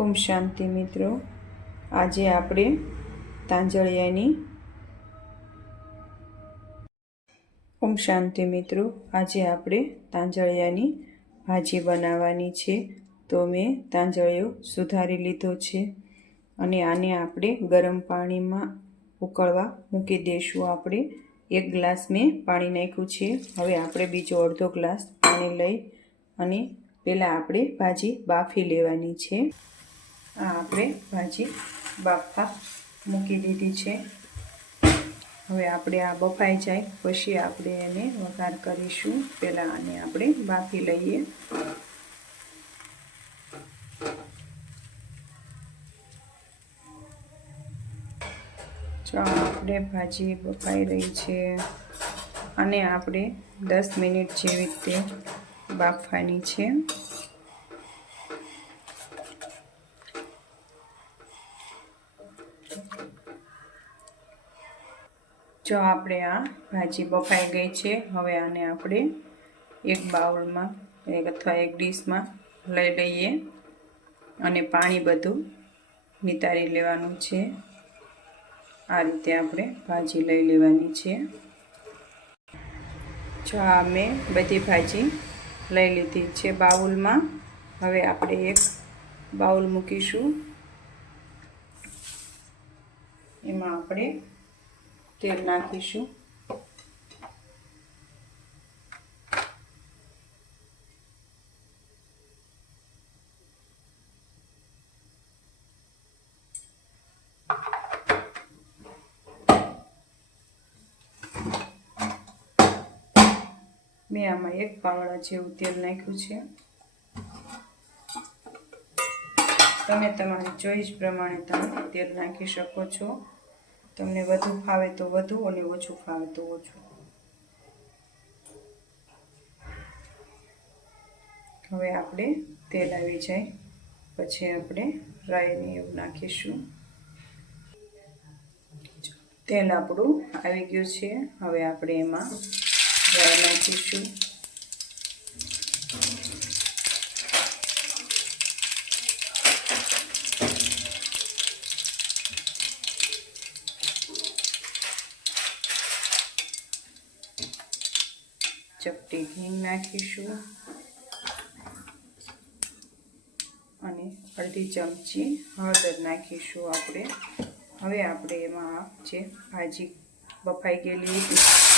ઓમ શાંતિ મિત્રો. આજે આપણે તાંજળિયાની ઓમ શાંતિ મિત્રો, આજે આપણે તાંજળિયાની ભાજી બનાવવાની છે. તો મેં તાંજળિયો સુધારી લીધો છે અને આને આપણે ગરમ પાણીમાં ઉકળવા મૂકી દઈશું આપણે એક ગ્લાસ મેં પાણી નાખ્યું છે. હવે આપણે બીજો અડધો ગ્લાસ પાણી લઈ અને પહેલાં આપણે ભાજી બાફી લેવાની છે. આ આપણે ભાજી, બાફા મૂકી દીધી છે. હવે આપણે આ બફાઈ જાય, પછી આપણે એને વઘાર કરીશું. પહેલાં આને આપણે બાફી લઈએ. ચાલો, આપણે ભાજી બફાઈ રહી છે. અને આપણે દસ મિનિટ જેવી રીતે બાફવાની છે. જો આપણે આ ભાજી બફાઈ ગઈ છે, હવે આને આપણે એક બાઉલમાં એક અથવા એક ડીશમાં લઈ લઈએ અને પાણી બધું નિતારી લેવાનું છે. આ રીતે આપણે ભાજી લઈ લેવાની છે. જો આ મેં બધી ભાજી લઈ લીધી છે બાઉલમાં. હવે આપણે એક બાઉલ મૂકીશું. એમાં આપણે તેલ નાખીશું. મેં આમાં એક પાવડા જેવું તેલ નાખ્યું છે. તમે તમારી ચોઈસ પ્રમાણે તમે તેલ નાખી શકો છો. તમને વધુ ફાવે તો વધુ અને ઓછું ફાવે તો ઓછું. હવે આપણે તેલ આવી જાય. પછી આપણે રાઈને એવું નાખીશું. તેલ આપણું આવી ગયું છે. હવે આપણે એમાં રાઈ નાખીશું. ચપટી ઘી નાખીશું અને અડધી ચમચી હળદર નાખીશું આપણે હવે આપણે એમાં જે ભાજી બફાઈ ગયેલી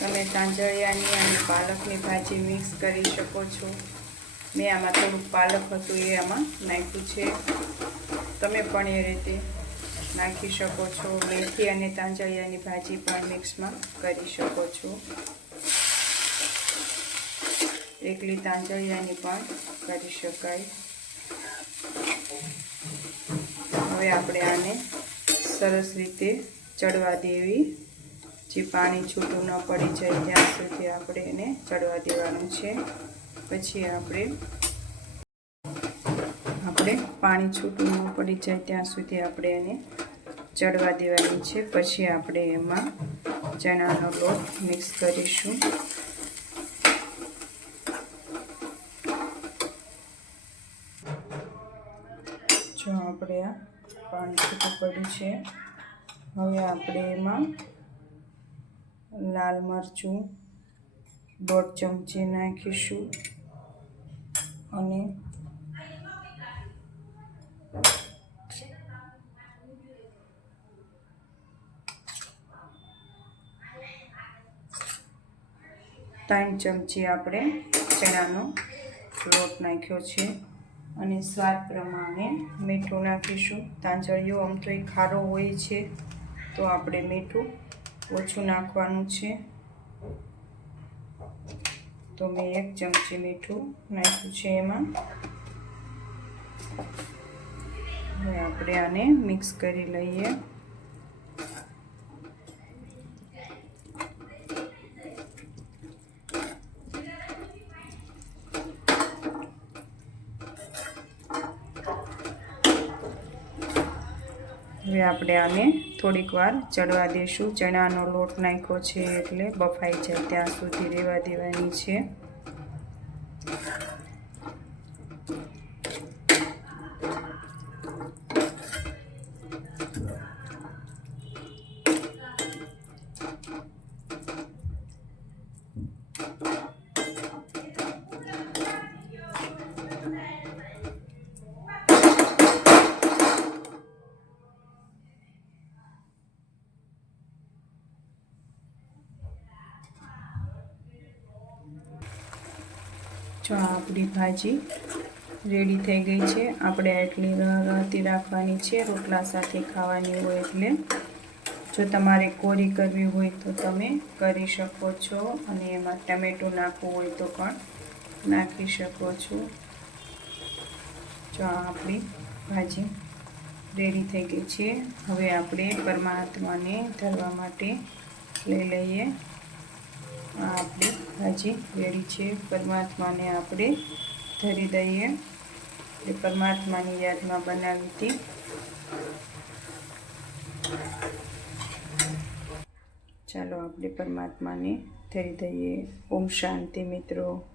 તમે તાંજળિયાની અને પાલકની ભાજી મિક્સ કરી શકો છો. મેં આમાં થોડુંક પાલક હતું એ આમાં નાખ્યું છે. તમે પણ એ રીતે નાખી શકો છો. મેથી અને તાંજળિયાની ભાજી પણ મિક્સમાં કરી શકો છો. એકલી તાંજળિયાની પણ કરી શકાય. હવે આપણે આને સરસ રીતે ચડવા દેવી. જે પાણી છૂટું ન પડી જાય ત્યાં સુધી આપણે એને ચડવા દેવાનું છે. પછી આપણે આપણે પાણી છૂટું ન પડી જાય ત્યાં સુધી આપણે એને ચડવા દેવાની છે. પછી આપણે એમાં ચણાનો લોટ મિક્સ કરીશું. જો આપણે આ પાણી છૂટું પડ્યું છે. હવે આપણે એમાં લાલ મરચું, દોઢ ચમચી નાખીશું અને ત્રણ ચમચી આપણે ચણાનો લોટ નાખ્યો છે અને સ્વાદ પ્રમાણે મીઠું નાખીશું. તાંજળીઓ આમ તો એ ખારો હોય છે, તો આપણે મીઠું ઓછું નાખવાનું છે. તો મેં એક ચમચી મીઠું નાખ્યું છે એમાં. આપણે આને મિક્સ કરી લઈએ. હવે આપણે આને થોડીક વાર ચડવા દઈશું ચણાનો લોટ નાખ્યો છે એટલે બફાઈ જાય ત્યાં સુધી રહેવા દેવાની છે. જો આપણી ભાજી રેડી થઈ ગઈ છે. આપણે એટલી રહેતી રાખવાની છે. રોટલા સાથે ખાવાની હોય એટલે. જો તમારે કોરી કરવી હોય તો તમે કરી શકો છો અને એમાં ટમેટું નાખવું હોય તો પણ નાખી શકો છો. જો આપણી ભાજી રેડી થઈ ગઈ છે. હવે આપણે પરમાત્માને ધરવા માટે લઈ લઈએ. આ આપણી ભાજી રેડી છે. પરમાત્માને આપણે ધરી દઈએ. એ પરમાત્માની યાદમાં બનાવી હતી. ચાલો આપણે પરમાત્માને ધરી દઈએ. ઓમ શાંતિ મિત્રો.